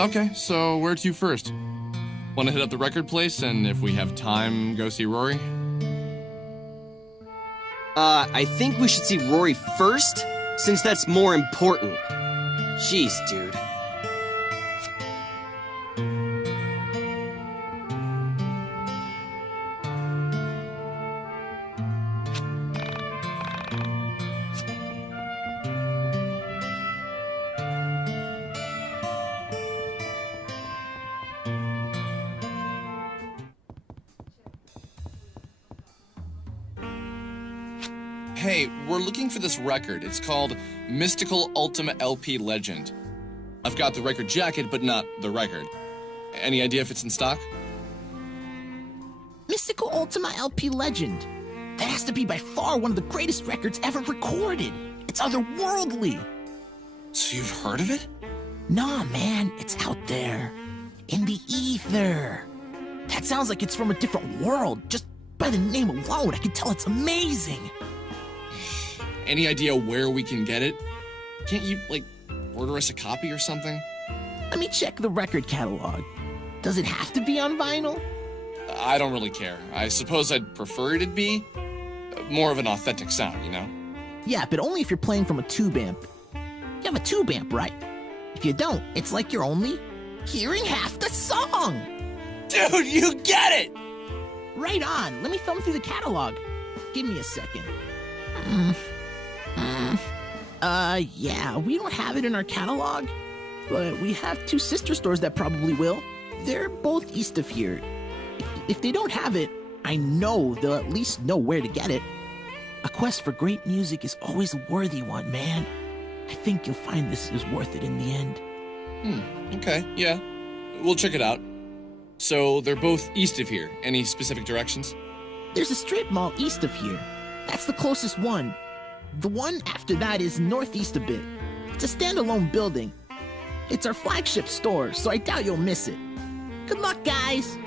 Okay, so where to first? Want to hit up the record place, and if we have time, go see Rory? I think we should see Rory first, since that's more important. Jeez, dude. Hey, we're looking for this record. It's called Mystical Ultima LP Legend. I've got the record jacket, but not the record. Any idea if it's in stock? Mystical Ultima LP Legend. That has to be by far one of the greatest records ever recorded. It's otherworldly. So you've heard of it? Nah, man, it's out there. In the ether. That sounds like it's from a different world. Just by the name alone, I can tell it's amazing. Any idea where we can get it? Can't you, order us a copy or something? Let me check the record catalog. Does it have to be on vinyl? I don't really care. I suppose I'd prefer it'd be more of an authentic sound, you know? Yeah, but only if you're playing from a tube amp. You have a tube amp, right? If you don't, it's like you're only hearing half the song. Dude, you get it! Right on. Let me thumb through the catalog. Give me a second. Yeah, we don't have it in our catalog, but we have two sister stores that probably will. They're both east of here. If they don't have it, I know they'll at least know where to get it. A quest for great music is always a worthy one, man. I think you'll find this is worth it in the end. Okay, yeah. We'll check it out. So they're both east of here. Any specific directions? There's a strip mall east of here. That's the closest one. The one after that is northeast a bit. It's a standalone building. It's our flagship store, so I doubt you'll miss it. Good luck, guys!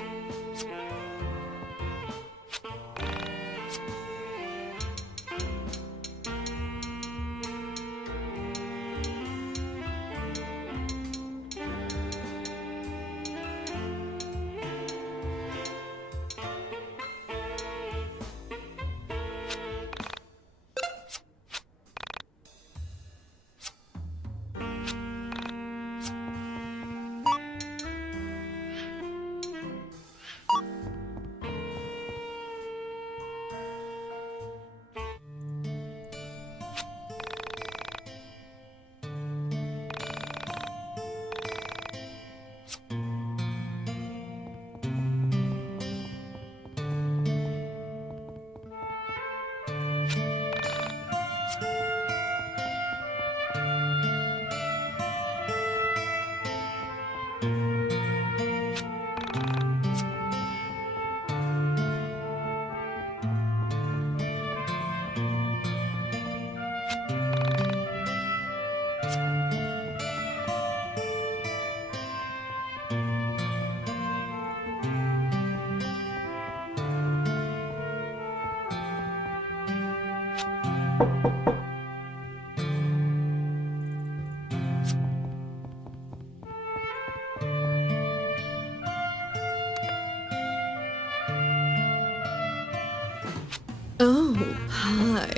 Oh, hi.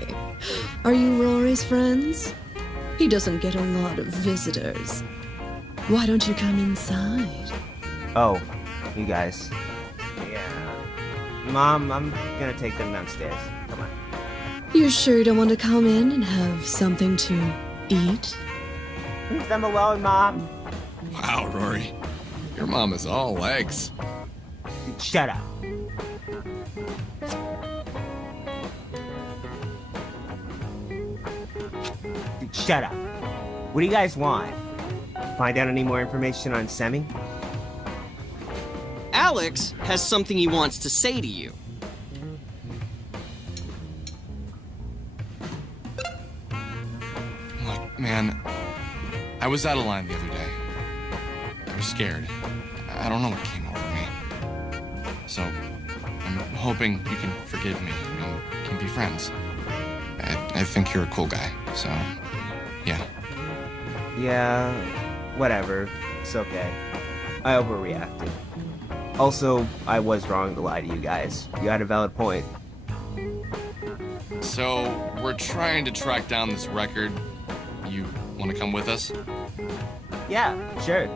Are you Rory's friends? He doesn't get a lot of visitors. Why don't you come inside? Oh, you guys. Yeah. Mom, I'm gonna take them downstairs. Come on. You sure you don't want to come in and have something to eat? Leave them alone, Mom. Wow, Rory. Your mom is all legs. Shut up. Shut up. What do you guys want? Find out any more information on Semi? Alex has something he wants to say to you. Look, man, I was out of line the other day. I was scared. I don't know what came over me. So, I'm hoping you can forgive me and can be friends. I think you're a cool guy, so, yeah. Yeah, whatever. It's okay. I overreacted. Also, I was wrong to lie to you guys. You had a valid point. So, we're trying to track down this record. You want to come with us? Yeah, sure.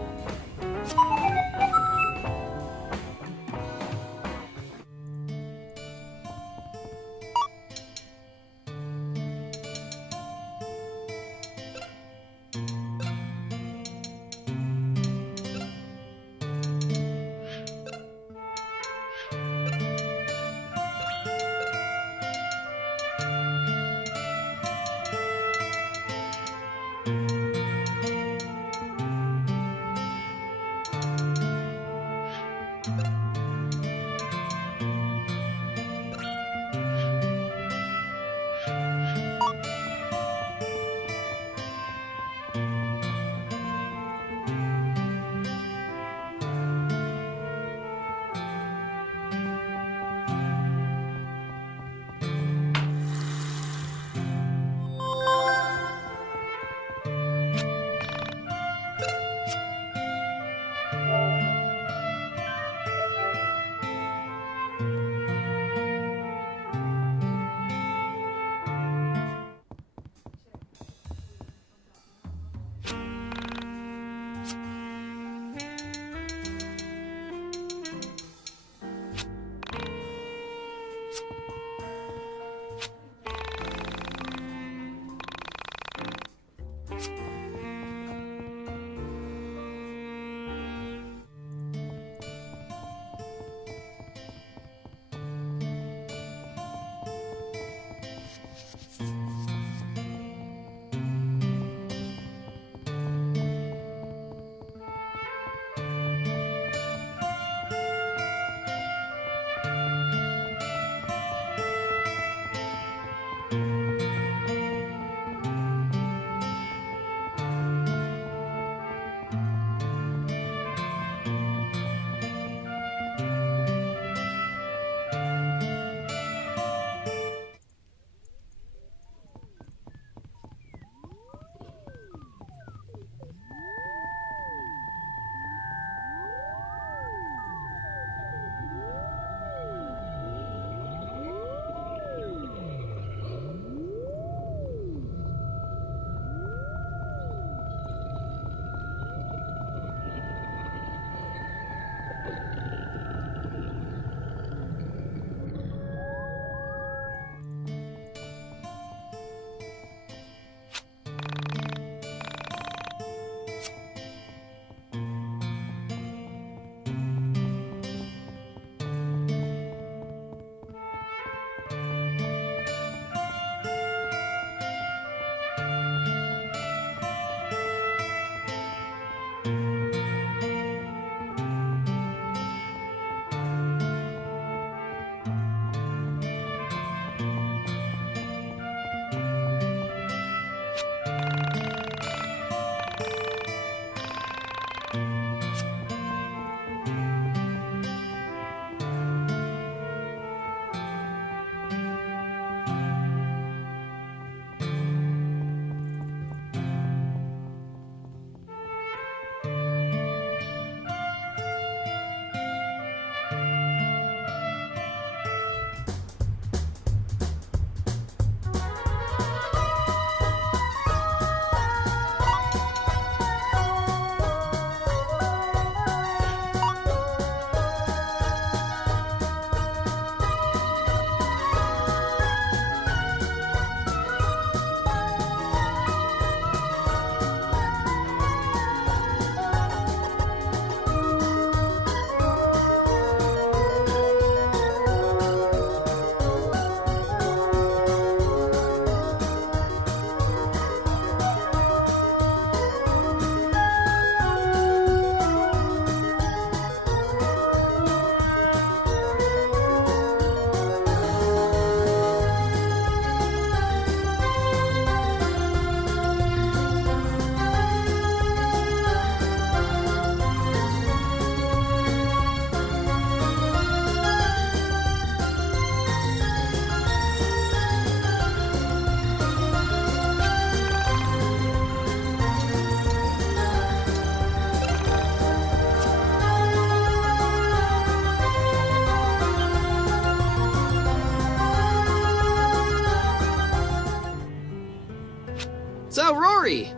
So, Rory,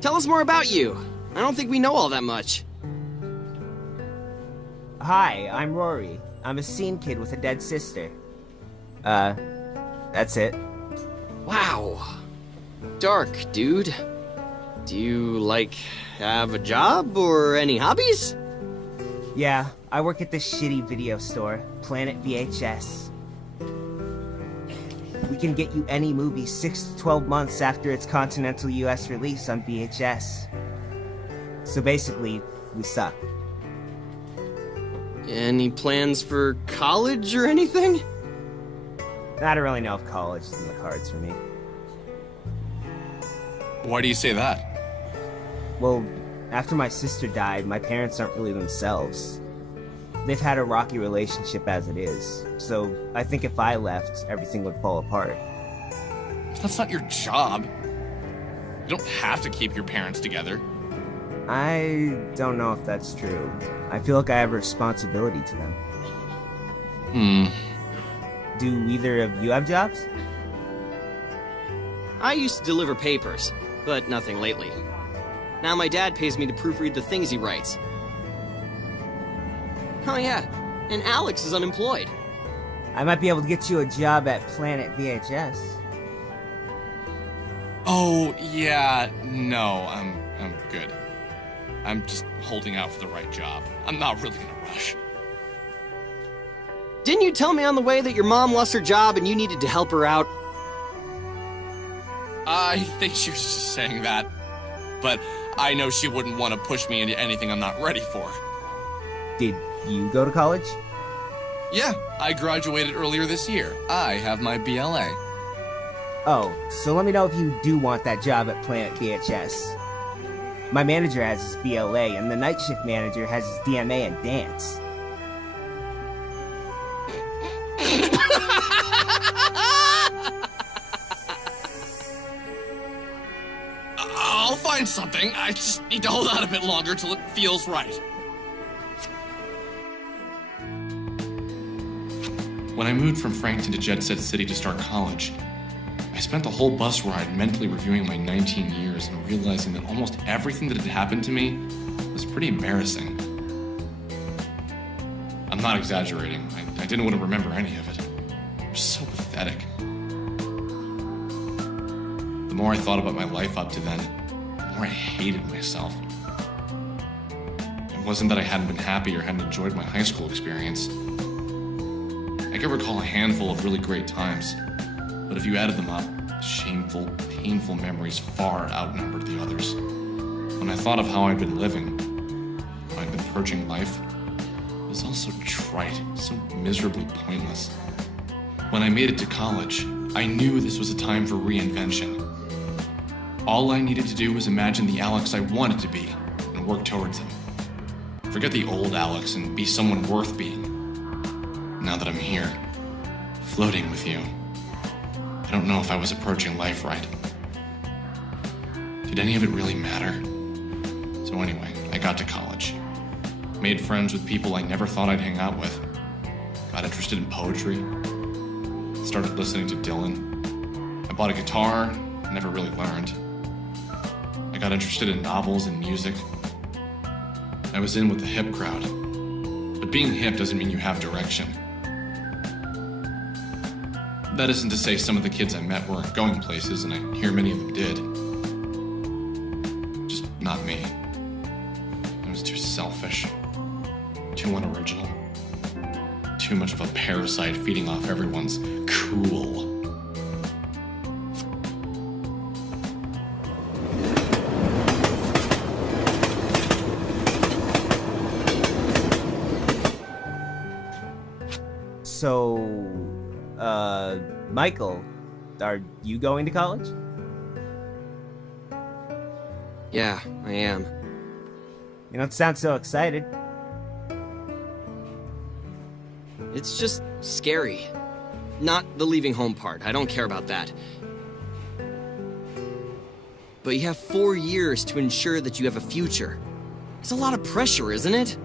tell us more about you. I don't think we know all that much. Hi, I'm Rory. I'm a scene kid with a dead sister. That's it. Wow. Dark, dude. Do you, have a job or any hobbies? Yeah, I work at this shitty video store, Planet VHS. We can get you any movie 6 to 12 months after its continental US release on VHS. So basically, we suck. Any plans for college or anything? I don't really know if college is in the cards for me. Why do you say that? Well, after my sister died, my parents aren't really themselves. They've had a rocky relationship as it is, so I think if I left, everything would fall apart. That's not your job. You don't have to keep your parents together. I don't know if that's true. I feel like I have a responsibility to them. Do either of you have jobs? I used to deliver papers, but nothing lately. Now my dad pays me to proofread the things he writes. Oh yeah, and Alex is unemployed. I might be able to get you a job at Planet VHS. Oh, yeah, no, I'm good. I'm just holding out for the right job. I'm not really in a rush. Didn't you tell me on the way that your mom lost her job and you needed to help her out? I think she was just saying that, but I know she wouldn't want to push me into anything I'm not ready for. Did you go to college? Yeah, I graduated earlier this year. I have my BLA. Oh, so let me know if you do want that job at Planet VHS. My manager has his BLA, and the night shift manager has his DMA in dance. I'll find something. I just need to hold out a bit longer till it feels right. When I moved from Frankton to Jet Set City to start college, I spent the whole bus ride mentally reviewing my 19 years and realizing that almost everything that had happened to me was pretty embarrassing. I'm not exaggerating. I didn't want to remember any of it. It was so pathetic. The more I thought about my life up to then, the more I hated myself. It wasn't that I hadn't been happy or hadn't enjoyed my high school experience. I can recall a handful of really great times, but if you added them up, the shameful, painful memories far outnumbered the others. When I thought of how I'd been living, how I'd been approaching life, it was all so trite, so miserably pointless. When I made it to college, I knew this was a time for reinvention. All I needed to do was imagine the Alex I wanted to be and work towards him. Forget the old Alex and be someone worth being. Now that I'm here, floating with you, I don't know if I was approaching life right. Did any of it really matter? So anyway, I got to college. Made friends with people I never thought I'd hang out with. Got interested in poetry. Started listening to Dylan. I bought a guitar, never really learned. I got interested in novels and music. I was in with the hip crowd. But being hip doesn't mean you have direction. That isn't to say some of the kids I met weren't going places, and I hear many of them did. Just not me. I was too selfish, too unoriginal, too much of a parasite feeding off everyone's cool. So, Michael, are you going to college? Yeah, I am. You don't sound so excited. It's just scary. Not the leaving home part. I don't care about that. But you have 4 years to ensure that you have a future. It's a lot of pressure, isn't it?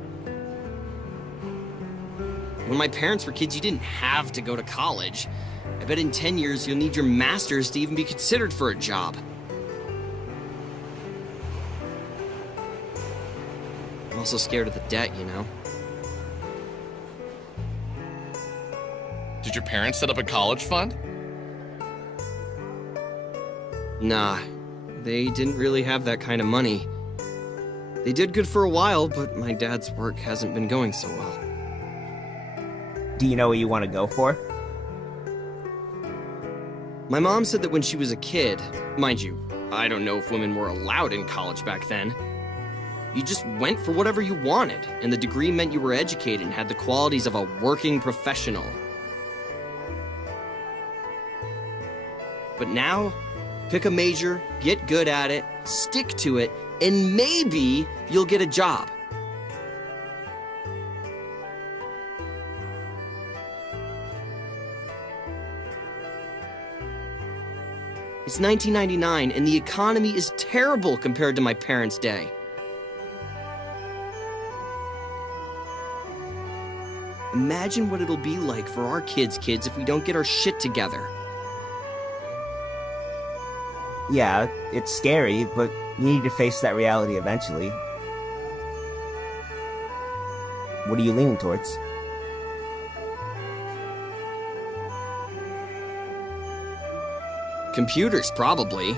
When my parents were kids, you didn't have to go to college. I bet in 10 years you'll need your master's to even be considered for a job. also scared of the debt, you know? Did your parents set up a college fund? Nah, they didn't really have that kind of money. They did good for a while, but my dad's work hasn't been going so well. Do you know what you want to go for? My mom said that when she was a kid, mind you, I don't know if women were allowed in college back then. You just went for whatever you wanted, and the degree meant you were educated and had the qualities of a working professional. But now, pick a major, get good at it, stick to it, and maybe you'll get a job. It's 1999, and the economy is terrible compared to my parents' day. Imagine what it'll be like for our kids' if we don't get our shit together. Yeah, it's scary, but you need to face that reality eventually. What are you leaning towards? Computers, probably.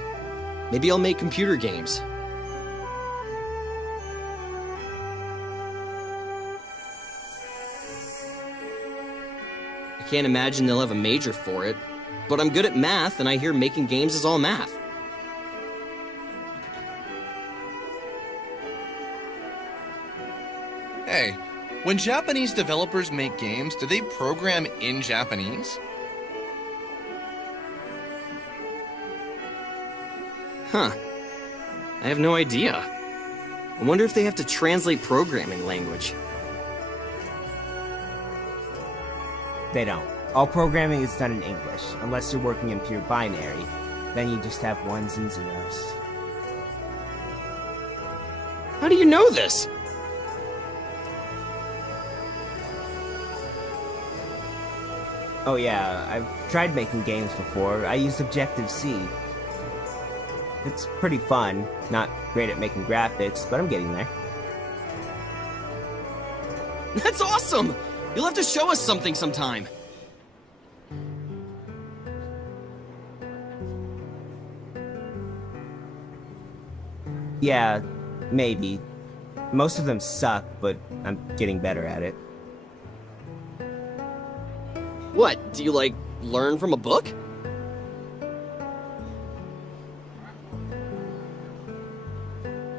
Maybe I'll make computer games. I can't imagine they'll have a major for it, but I'm good at math, and I hear making games is all math. Hey, when Japanese developers make games, do they program in Japanese? Huh. I have no idea. I wonder if they have to translate programming language. They don't. All programming is done in English, unless you're working in pure binary. Then you just have ones and zeros. How do you know this? Oh yeah, I've tried making games before. I used Objective-C. It's pretty fun. Not great at making graphics, but I'm getting there. That's awesome! You'll have to show us something sometime. Yeah, maybe. Most of them suck, but I'm getting better at it. What, do you, like, learn from a book?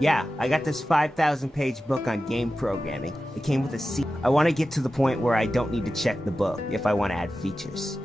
Yeah, I got this 5,000-page book on game programming. It came with a C. I want to get to the point where I don't need to check the book if I want to add features.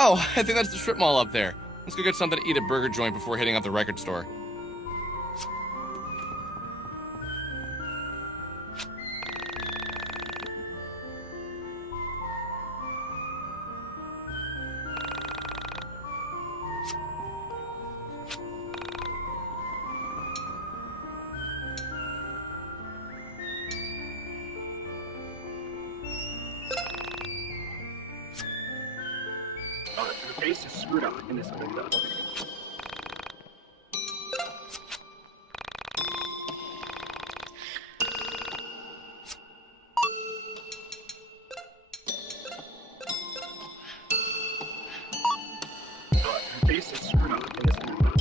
Oh, I think that's the strip mall up there. Let's go get something to eat at Burger Joint before hitting up the record store. The face is screwed up in this window. The face is screwed up in this window.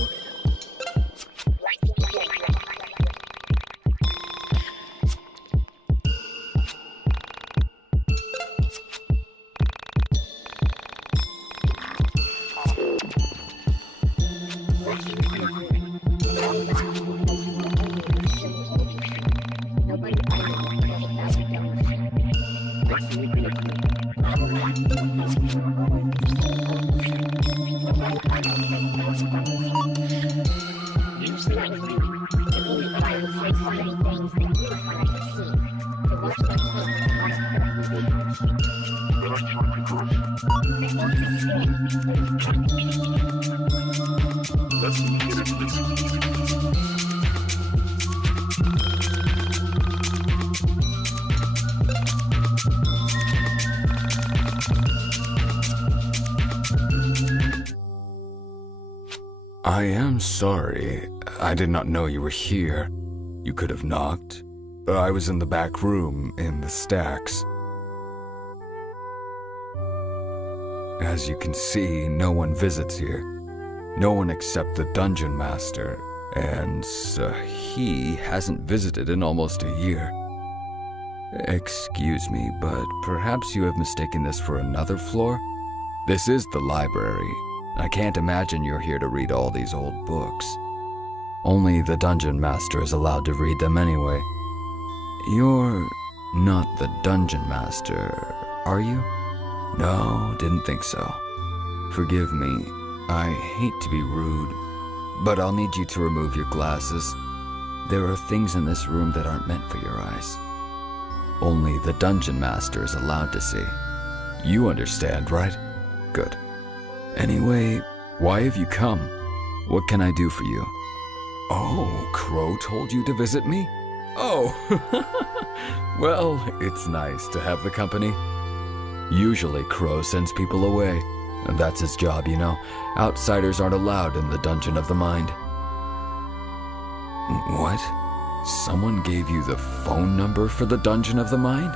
Let's get into this. I am sorry. I did not know you were here. You could have knocked. I was in the back room, in the stacks. As you can see, no one visits here. No one except the Dungeon Master, and he hasn't visited in almost a year. Excuse me, but perhaps you have mistaken this for another floor? This is the library. I can't imagine you're here to read all these old books. Only the Dungeon Master is allowed to read them anyway. You're not the Dungeon Master, are you? No, didn't think so. Forgive me, I hate to be rude, but I'll need you to remove your glasses. There are things in this room that aren't meant for your eyes. Only the Dungeon Master is allowed to see. You understand, right? Good. Anyway, why have you come? What can I do for you? Oh, Crow told you to visit me? Oh, well, it's nice to have the company. Usually Crow sends people away, and that's his job, you know. Outsiders aren't allowed in the Dungeon of the Mind. What? Someone gave you the phone number for the Dungeon of the Mind?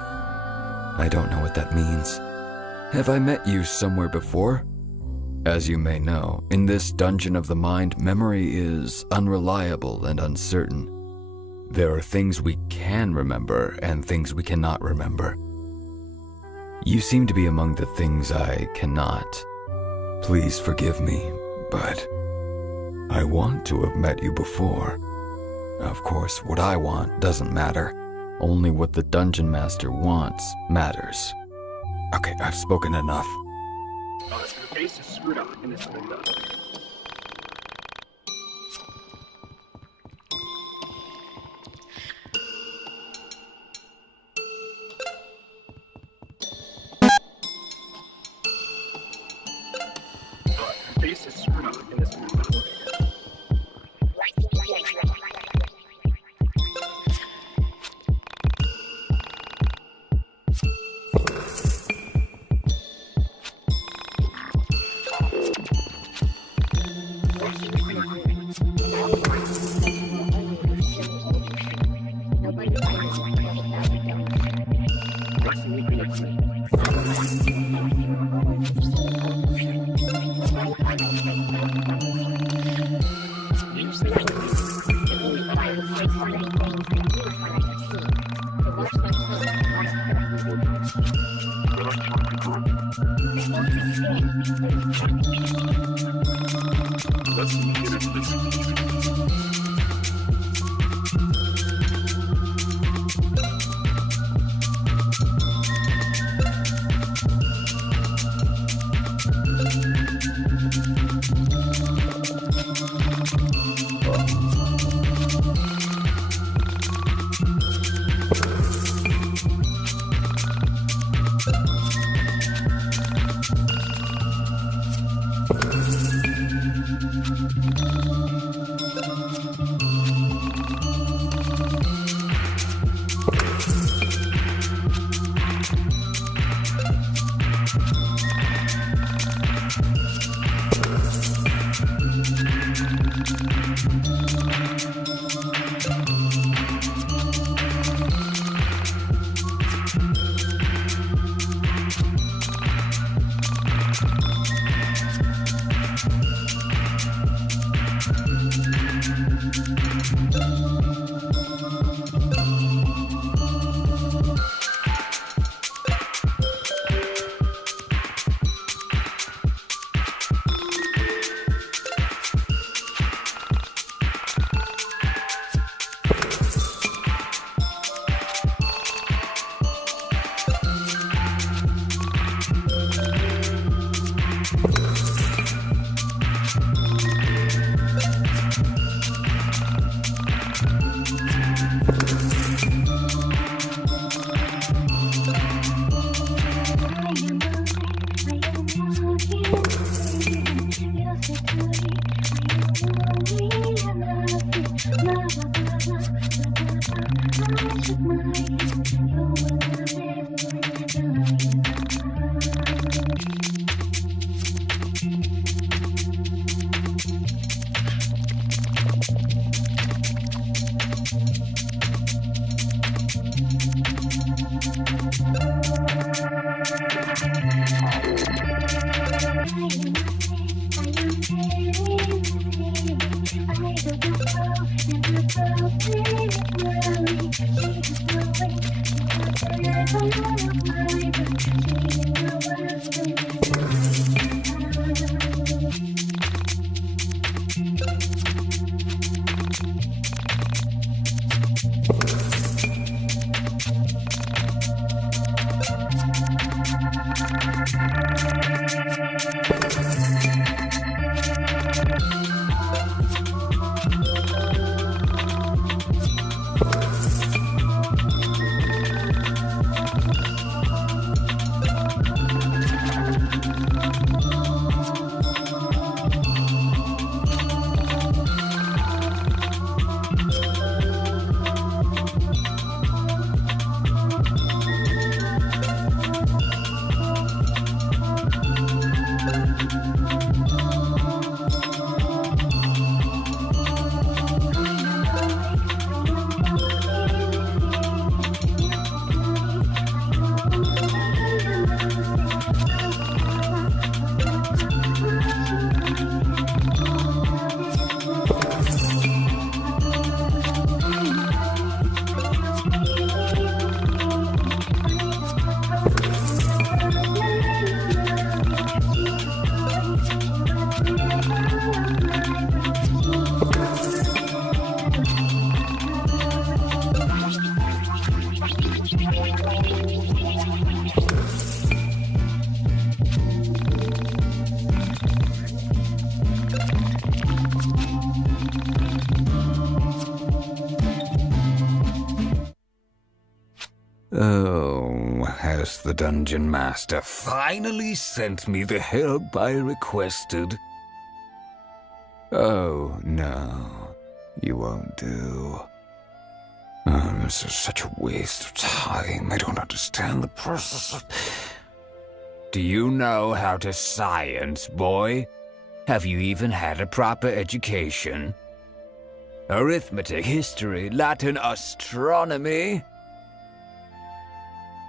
I don't know what that means. Have I met you somewhere before? As you may know, in this Dungeon of the Mind, memory is unreliable and uncertain. There are things we can remember and things we cannot remember. You seem to be among the things I cannot. Please forgive me, but I want to have met you before. Of course, what I want doesn't matter. Only what the Dungeon Master wants matters. Okay, I've spoken enough. Your face is screwed up in this window. Your face is screwed up in this window. Let's get into this. Oh, has the Dungeon Master finally sent me the help I requested? Oh, no, you won't do. Oh, this is such a waste of time. I don't understand the process of... Do you know how to science, boy? Have you even had a proper education? Arithmetic, history, Latin, astronomy?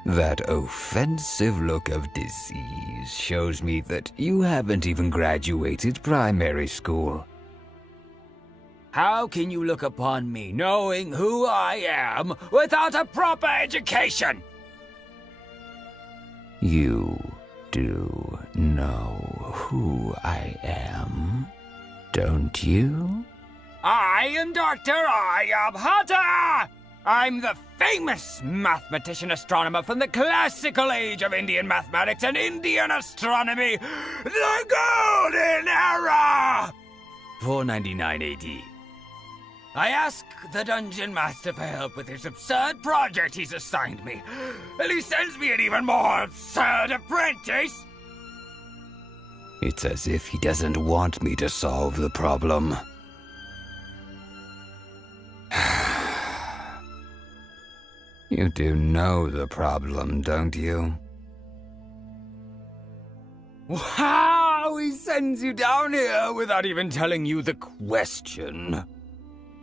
That offensive look of disease shows me that you haven't even graduated primary school. How can you look upon me knowing who I am without a proper education? You do know who I am, don't you? I am Dr. Ayab Hatta! I'm the famous mathematician astronomer from the classical age of Indian mathematics and Indian astronomy, the Golden Era! 499 AD. I ask the Dungeon Master for help with his absurd project he's assigned me, and he sends me an even more absurd apprentice. It's as if he doesn't want me to solve the problem. You do know the problem, don't you? Wow, he sends you down here without even telling you the question.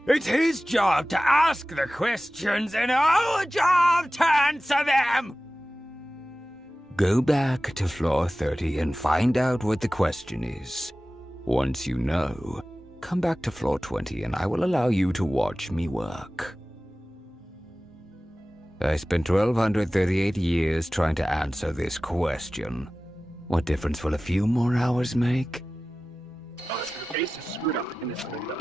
It's his job to ask the questions and our job to answer them! Go back to floor 30 and find out what the question is. Once you know, come back to floor 20 and I will allow you to watch me work. I spent 1,238 years trying to answer this question. What difference will a few more hours make? Your face is screwed on in this window.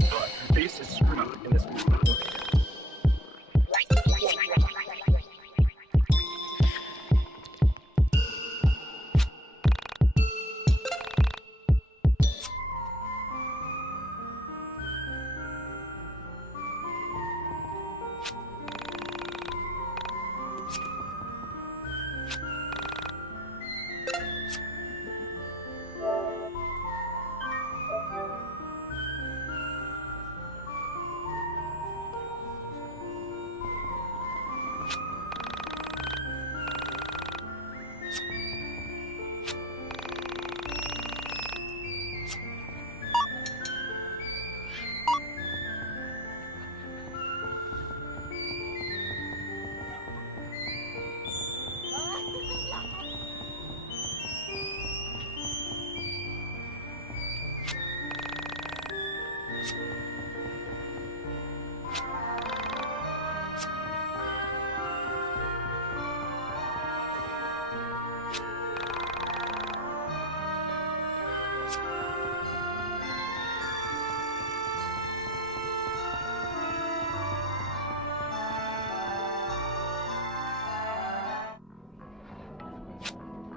Your face is screwed on in this window.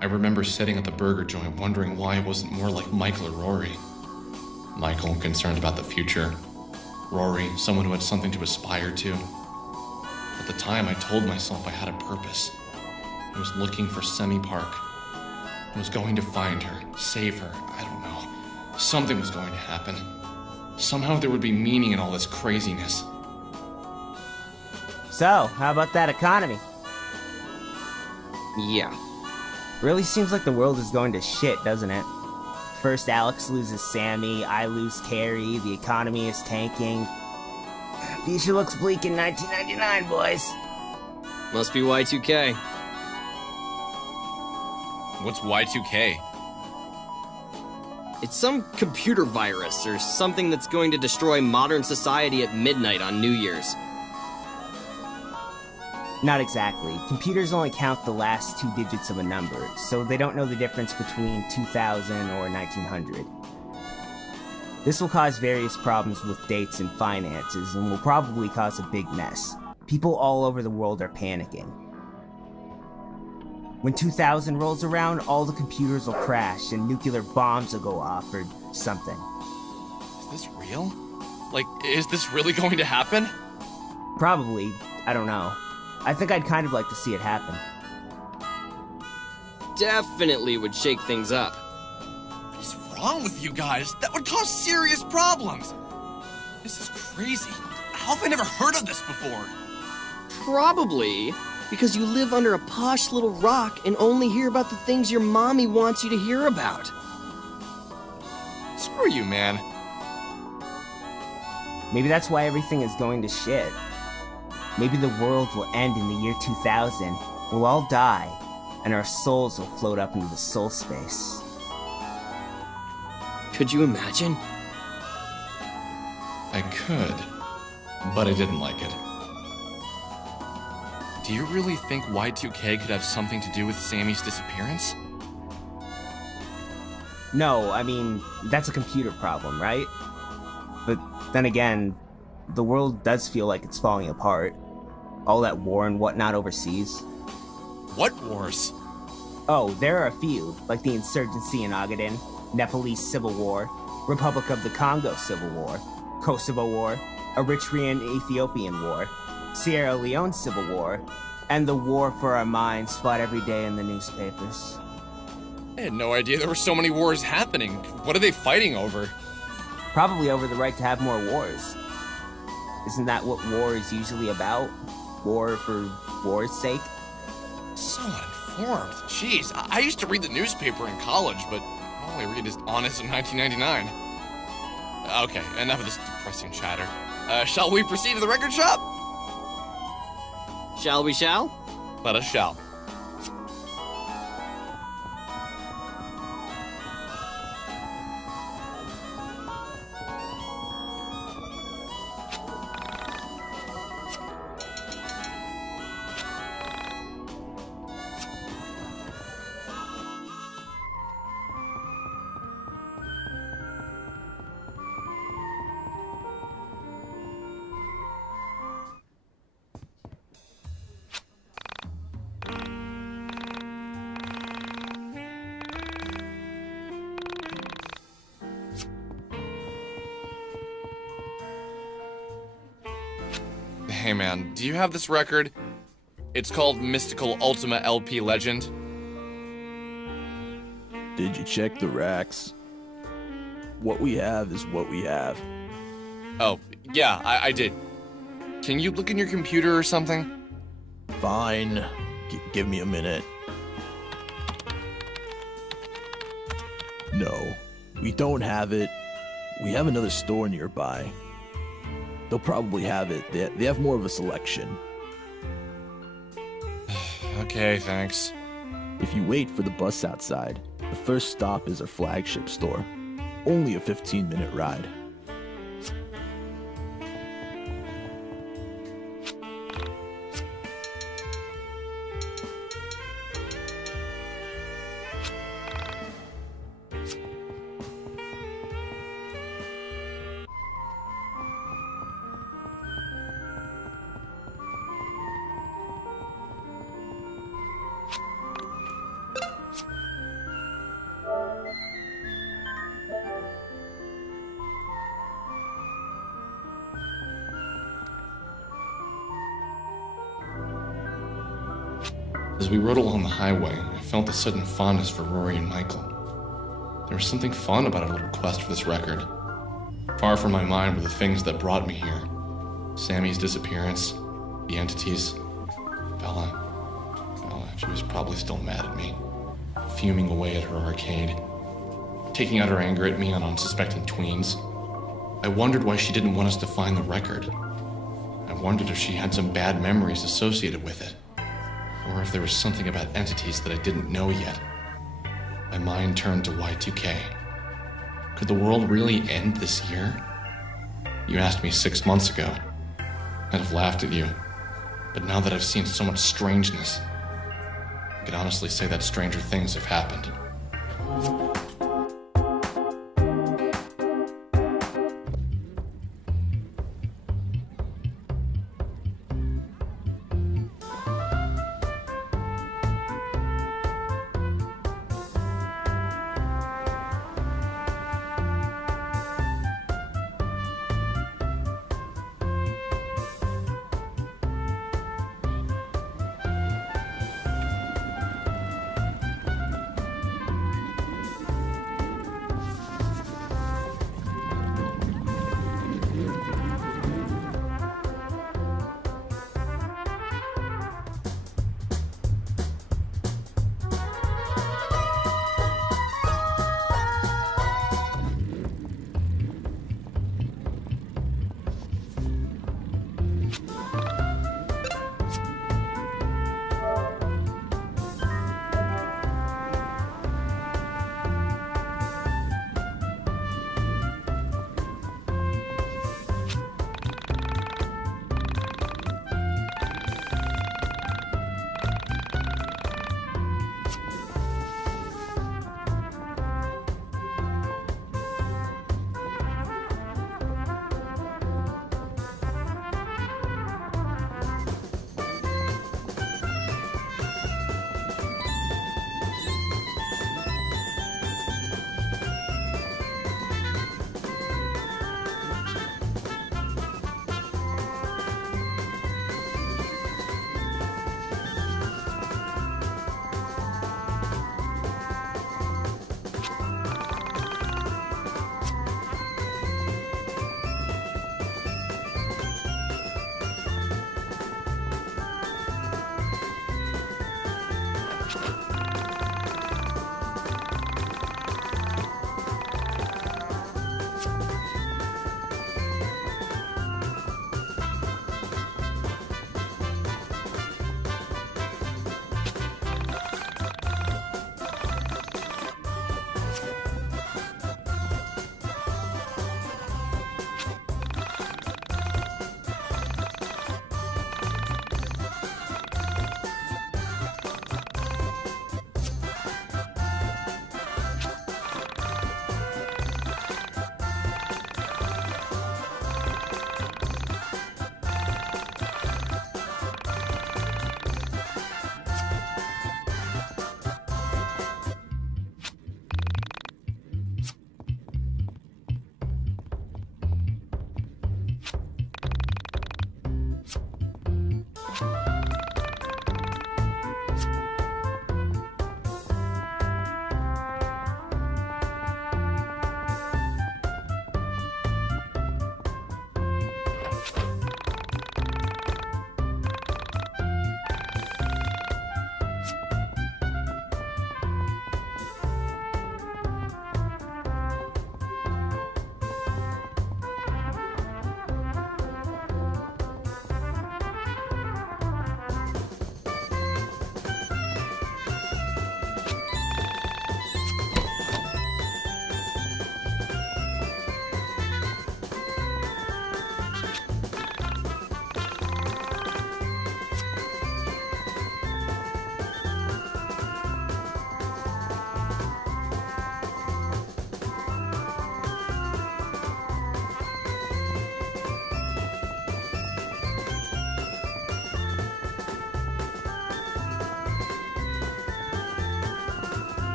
I remember sitting at the burger joint wondering why I wasn't more like Michael or Rory. Michael, concerned about the future. Rory, someone who had something to aspire to. At the time, I told myself I had a purpose. I was looking for Semi Park. I was going to find her, save her, I don't know. Something was going to happen. Somehow there would be meaning in all this craziness. So, how about that economy? Yeah. Really seems like the world is going to shit, doesn't it? First Alex loses Sammy, I lose Carrie, the economy is tanking. Future looks bleak in 1999, boys. Must be Y2K. What's Y2K? It's some computer virus or something that's going to destroy modern society at midnight on New Year's. Not exactly. Computers only count the last 2 digits of a number, so they don't know the difference between 2000 or 1900. This will cause various problems with dates and finances, and will probably cause a big mess. People all over the world are panicking. When 2000 rolls around, all the computers will crash and nuclear bombs will go off or something. Is this real? Like, is this really going to happen? Probably. I don't know. I think I'd kind of like to see it happen. Definitely would shake things up. What is wrong with you guys? That would cause serious problems. This is crazy. How have I never heard of this before? Probably because you live under a posh little rock and only hear about the things your mommy wants you to hear about. Screw you, man. Maybe that's why everything is going to shit. Maybe the world will end in the year 2000. We'll all die, and our souls will float up into the soul space. Could you imagine? I could, but I didn't like it. Do you really think Y2K could have something to do with Sammy's disappearance? No, I mean, that's a computer problem, right? But then again, the world does feel like it's falling apart. All that war and whatnot overseas. What wars? Oh, there are a few, like the insurgency in Ogaden, Nepalese Civil War, Republic of the Congo Civil War, Kosovo War, Eritrean Ethiopian War, Sierra Leone Civil War, and the war for our minds fought every day in the newspapers. I had no idea there were so many wars happening. What are they fighting over? Probably over the right to have more wars. Isn't that what war is usually about? War for war's sake? So uninformed. Jeez, I used to read the newspaper in college, but all I read is Honest in 1999. Okay, enough of this depressing chatter. Shall we proceed to the record shop? Shall we shall? Let us shall. Hey man, do you have this record? It's called Mystical Ultima LP Legend. Did you check the racks? What we have is what we have. Oh, yeah, I did. Can you look in your computer or something? Fine. Give me a minute. No, we don't have it. We have another store nearby. They'll probably have it. They have more of a selection. Okay, thanks. If you wait for the bus outside, the first stop is our flagship store. Only a 15-minute ride. As we rode along the highway, I felt a sudden fondness for Rory and Michael. There was something fun about our little quest for this record. Far from my mind were the things that brought me here. Sammy's disappearance, the entities, Bella, she was probably still mad at me, fuming away at her arcade, taking out her anger at me on unsuspecting tweens. I wondered why she didn't want us to find the record. I wondered if she had some bad memories associated with it, or if there was something about entities that I didn't know yet. My mind turned to Y2K. Could the world really end this year? You asked me 6 months ago. I'd have laughed at you. But now that I've seen so much strangeness, I can honestly say that stranger things have happened.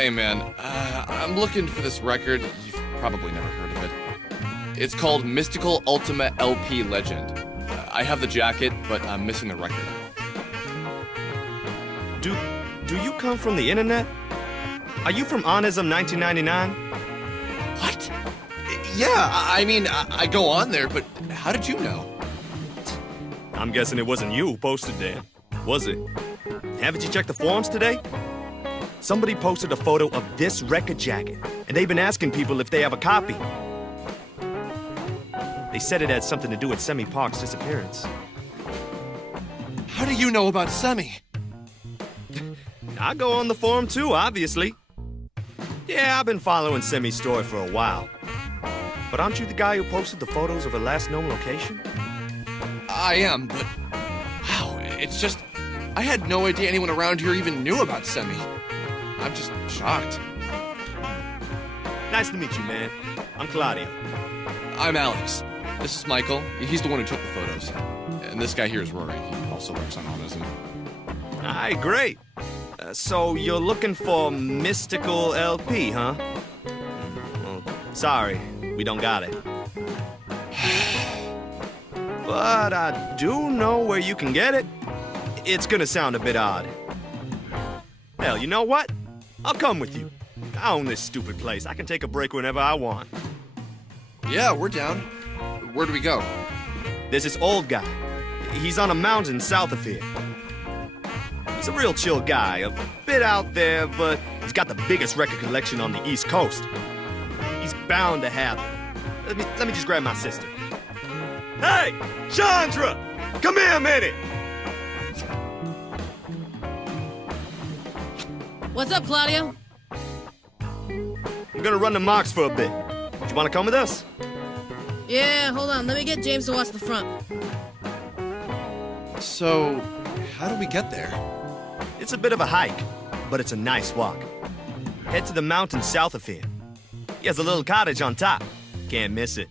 Hey man, I'm looking for this record. You've probably never heard of it. It's called Mystical Ultima LP Legend. I have the jacket, but I'm missing the record. Do you come from the internet? Are you from Onism 1999? What? Yeah, I mean, I go on there, but how did you know? I'm guessing it wasn't you who posted there, was it? Haven't you checked the forums today? Somebody posted a photo of this record jacket, and they've been asking people if they have a copy. They said it had something to do with Semi Park's disappearance. How do you know about Semi? I go on the forum too, obviously. Yeah, I've been following Semi's story for a while. But aren't you the guy who posted the photos of her last known location? I am, but wow, it's just, I had no idea anyone around here even knew about Semi. I'm just shocked. Nice to meet you, man. I'm Claudio. I'm Alex. This is Michael. He's the one who took the photos. And this guy here is Rory. He also works on Onism. Aye, great. So you're looking for Mystical LP, huh? Well, sorry, we don't got it. But I do know where you can get it. It's gonna sound a bit odd. Hell, you know what? I'll come with you. I own this stupid place. I can take a break whenever I want. Yeah, we're down. Where do we go? There's this old guy. He's on a mountain south of here. He's a real chill guy, a bit out there, but he's got the biggest record collection on the East Coast. He's bound to have it. Let me just grab my sister. Hey, Chandra! Come here a minute! What's up, Claudio? I'm gonna run the marks for a bit. Do you wanna come with us? Yeah, hold on. Let me get James to watch the front. So, how do we get there? It's a bit of a hike, but it's a nice walk. Head to the mountain south of here. He has a little cottage on top. Can't miss it.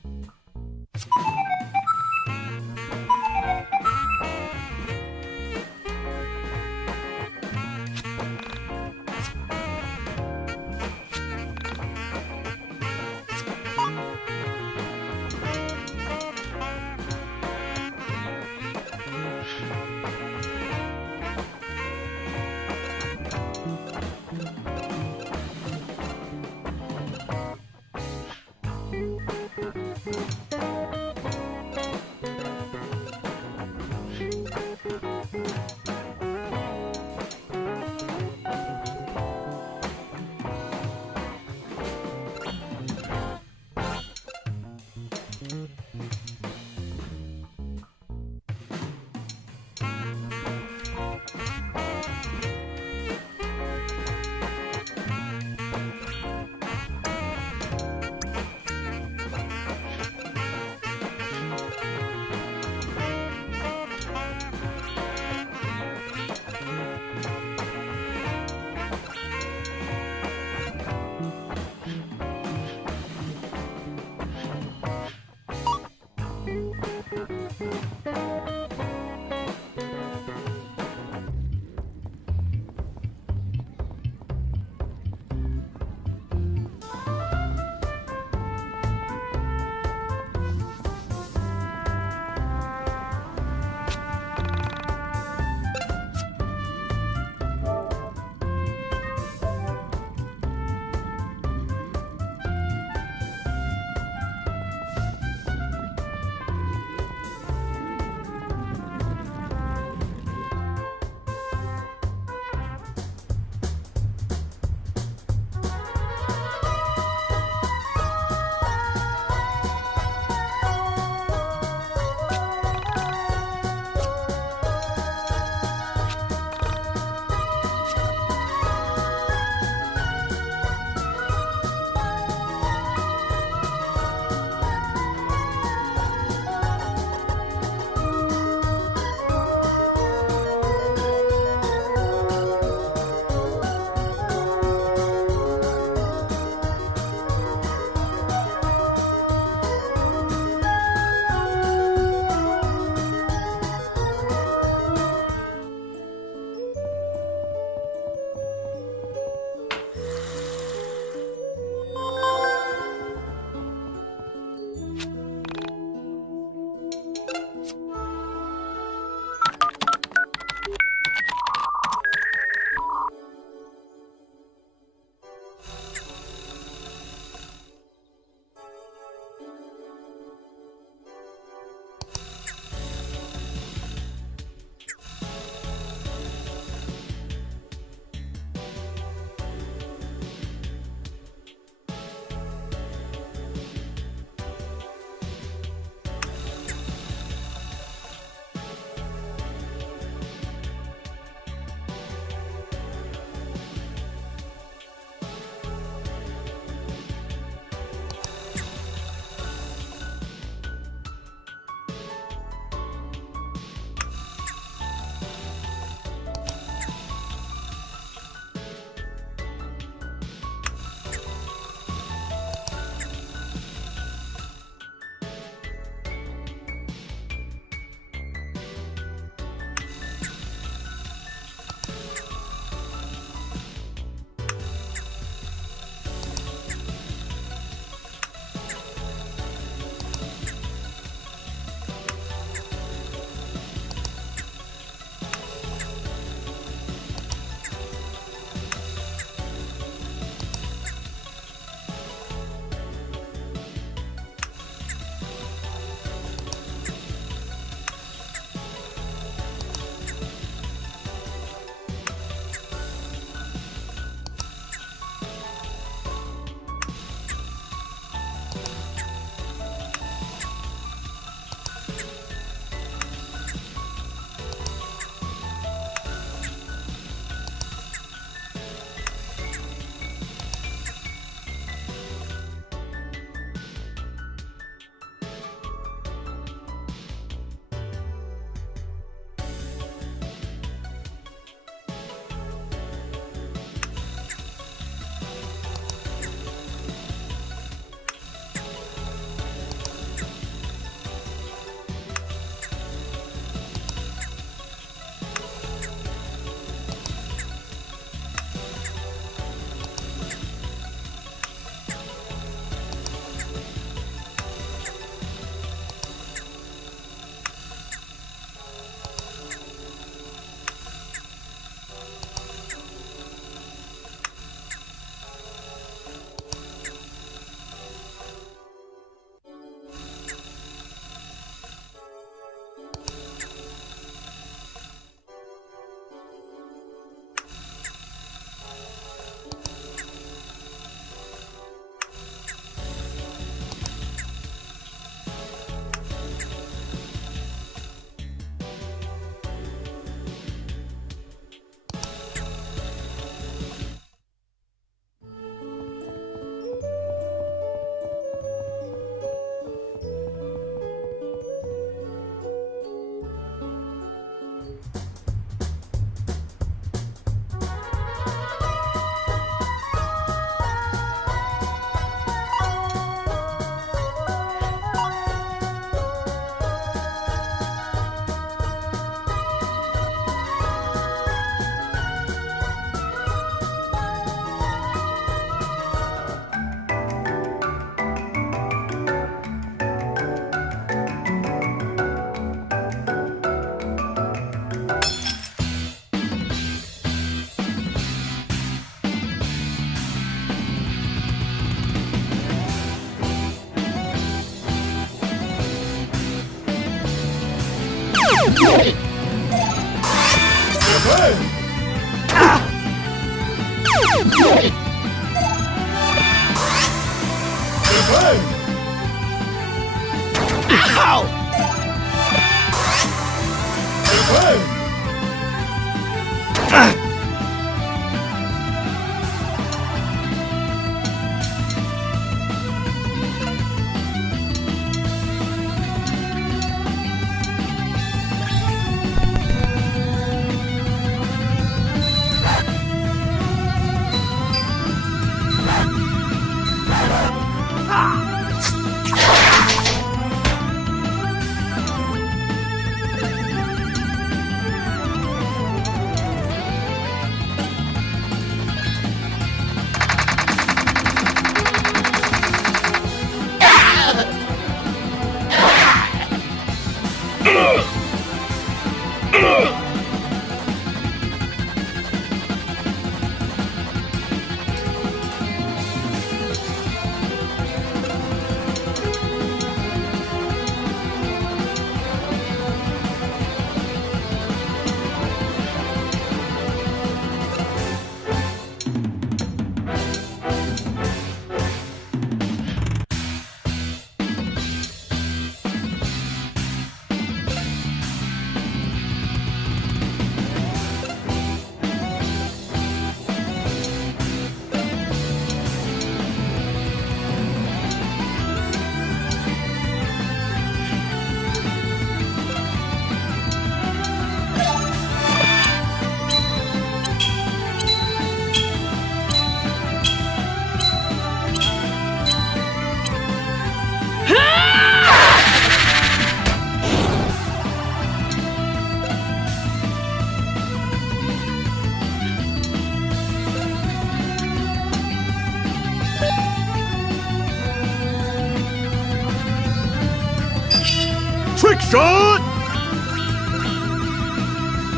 Trick shot!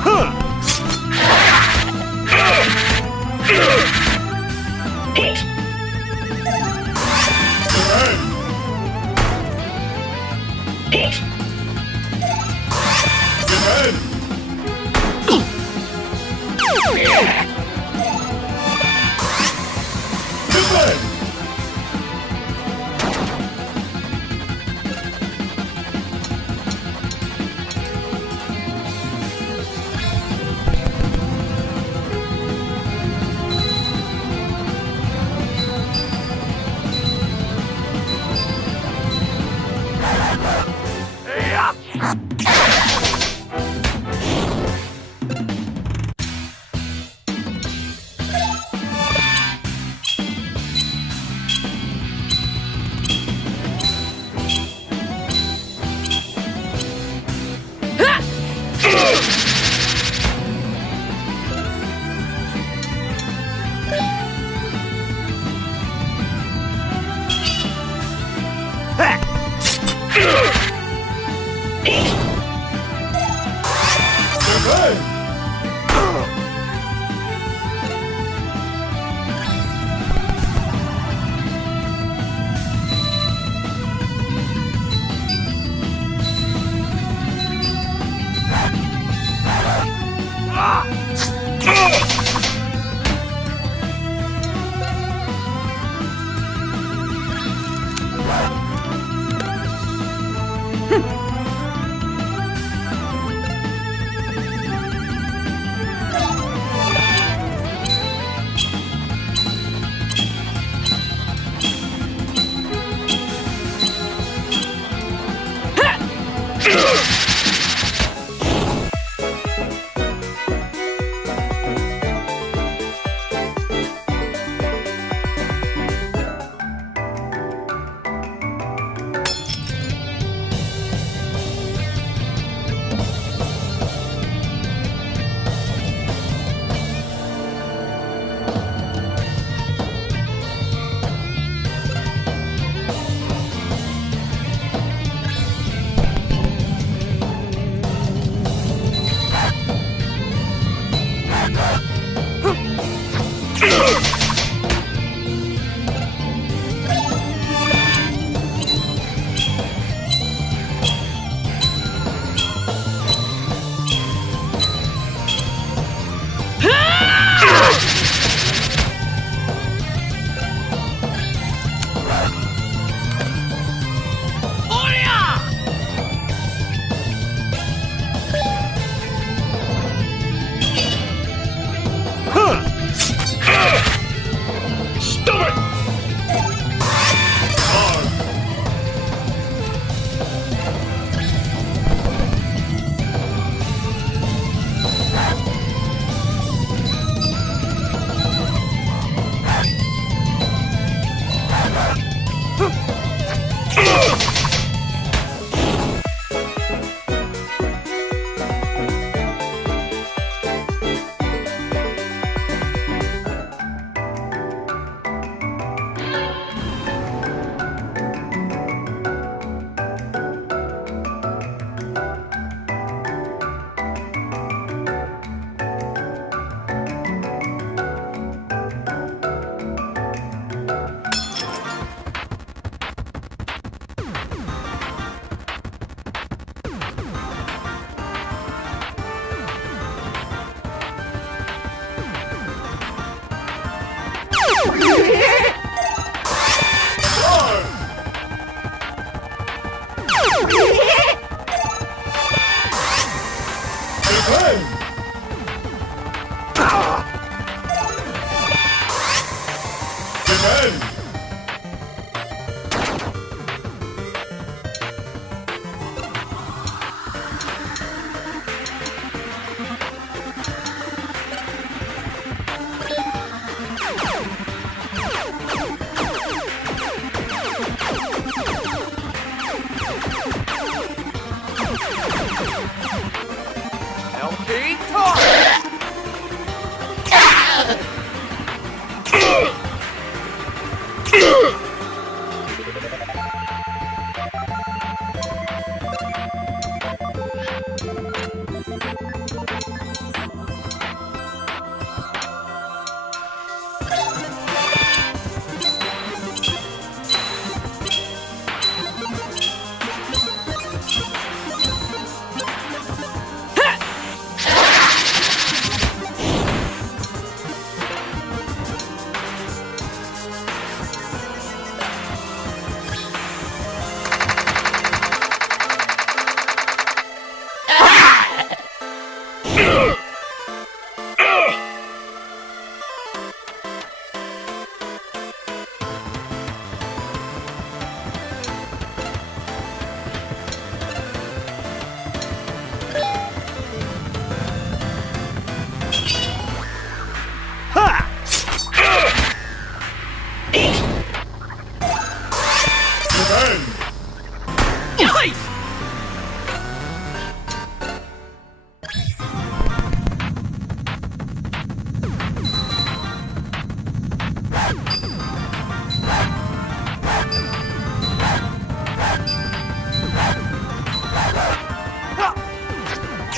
Huh!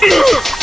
Ugh!